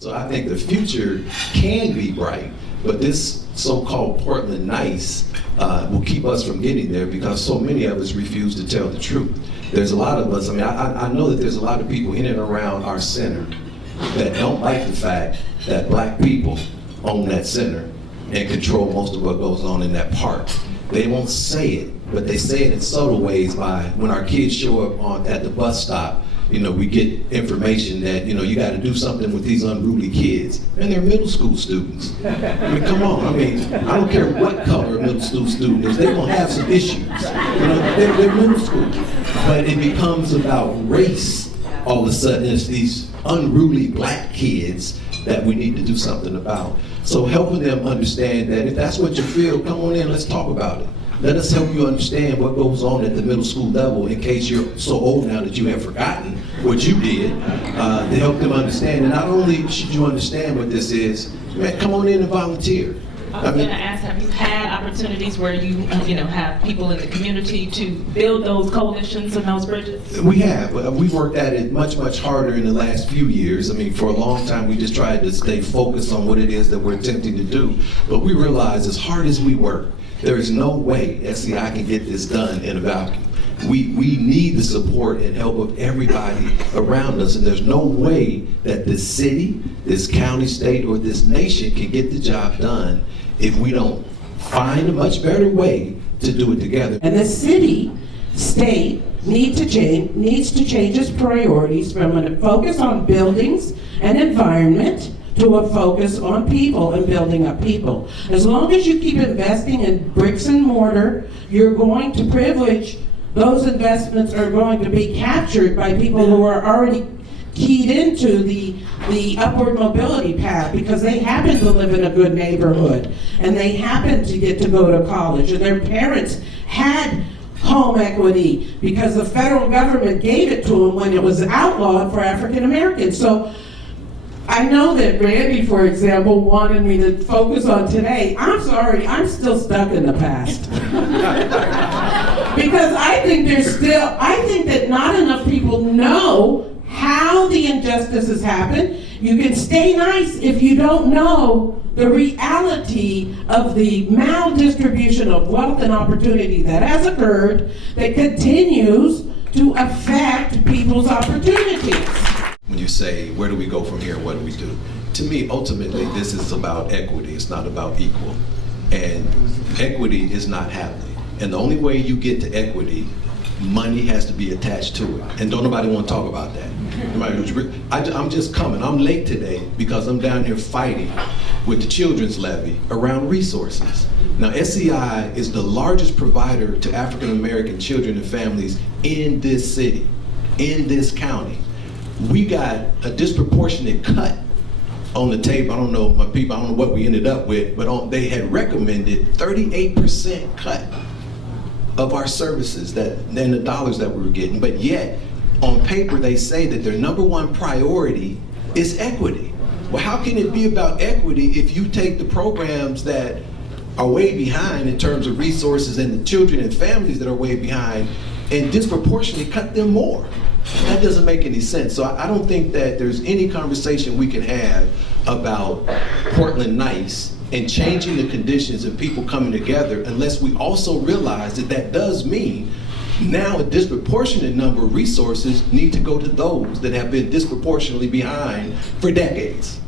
So I think the future can be bright, but this so-called Portland nice will keep us from getting there because so many of us refuse to tell the truth. There's a lot of us, I know that there's a lot of people in and around our center that don't like the fact that black people own that center and control most of what goes on in that park. They won't say it, but they say it in subtle ways by when our kids show up at the bus stop. We get information that, you got to do something with these unruly kids. And they're middle school students. Come on. I don't care what color a middle school student is. They're going to have some issues. They're middle school. But it becomes about race all of a sudden. It's these unruly black kids that we need to do something about. So helping them understand that if that's what you feel, come on in, let's talk about it. Let us help you understand what goes on at the middle school level in case you're so old now that you have forgotten what you did, to help them understand. And not only should you understand what this is, man, come on in and volunteer. I was going to ask, have you had opportunities where you have people in the community to build those coalitions and those bridges? We have. We've worked at it much, much harder in the last few years. For a long time we just tried to stay focused on what it is that we're attempting to do. But we realize as hard as we work, there is no way SCI can get this done in a vacuum. We need the support and help of everybody around us, and there's no way that this city, this county, state, or this nation can get the job done if we don't find a much better way to do it together. And the city, state needs to change its priorities from a focus on buildings and environment to a focus on people and building up people. As long as you keep investing in bricks and mortar, you're going to privilege, those investments are going to be captured by people who are already keyed into the upward mobility path because they happen to live in a good neighborhood and they happen to get to go to college and their parents had home equity because the federal government gave it to them when it was outlawed for African Americans. So I know that Randy, for example, wanted me to focus on today. I'm sorry, I'm still stuck in the past. Because I think that not enough people know how the injustices happen. You can stay nice if you don't know the reality of the maldistribution of wealth and opportunity that has occurred that continues to affect people's opportunities. When you say, where do we go from here, what do we do? To me, ultimately, this is about equity. It's not about equal. And equity is not happening. And the only way you get to equity, money has to be attached to it. And don't nobody want to talk about that. I'm just coming. I'm late today because I'm down here fighting with the children's levy around resources. Now, SCI is the largest provider to African American children and families in this city, in this county. We got a disproportionate cut on the table. I don't know, my people, I don't know what we ended up with, but they had recommended 38% cut of our services and the dollars that we were getting. But yet, on paper, they say that their number one priority is equity. Well, how can it be about equity if you take the programs that are way behind in terms of resources and the children and families that are way behind and disproportionately cut them more? That doesn't make any sense. So I don't think that there's any conversation we can have about Portland nice and changing the conditions of people coming together unless we also realize that that does mean now a disproportionate number of resources need to go to those that have been disproportionately behind for decades.